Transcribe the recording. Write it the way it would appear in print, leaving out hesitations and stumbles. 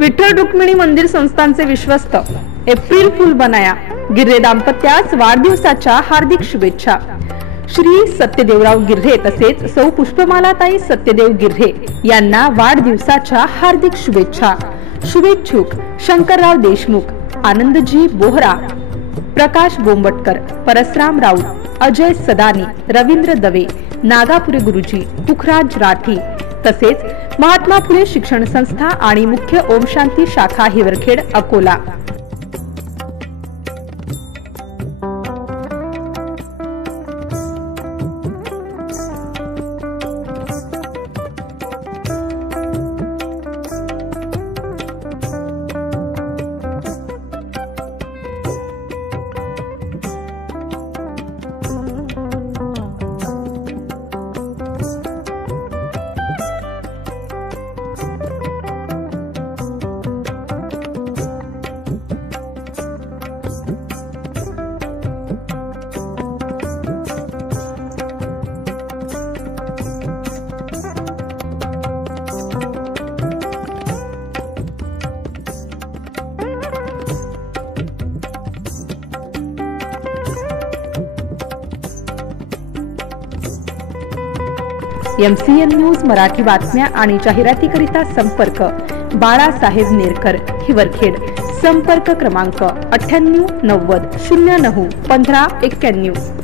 विठ्ठल रुक्मिणी मंदिर संस्थानचे विश्वस्त एप्रिल फुल बनाया। गिर्हे दाम्पत्यास वाढदिवसाच्या हार्दिक शुभेच्छा। श्री सत्यदेवराव गिर्हे तसेच सौ पुष्पमालाताई सत्यदेव गिर्हे यांना वाढदिवसाच्या हार्दिक शुभेच्छा। शुभेच्छुक शंकरराव देशमुख, आनंदजी बोहरा, प्रकाश बोंबटकर, परसराम राऊत, अजय सदानी, रवींद्र दवे, नागापुरे गुरुजी, पुखराज राठी तसेच महात्मा फुले शिक्षण संस्था आणि मुख्य ओम शांती शाखा हिवरखेड अकोला। MCN न्यूज मराठी बातम्या आणि जाहिरातीकरिता संपर्क बाळासाहेब नेरकर, हिवरखेड। संपर्क क्रमांक 98 90 09 15 91।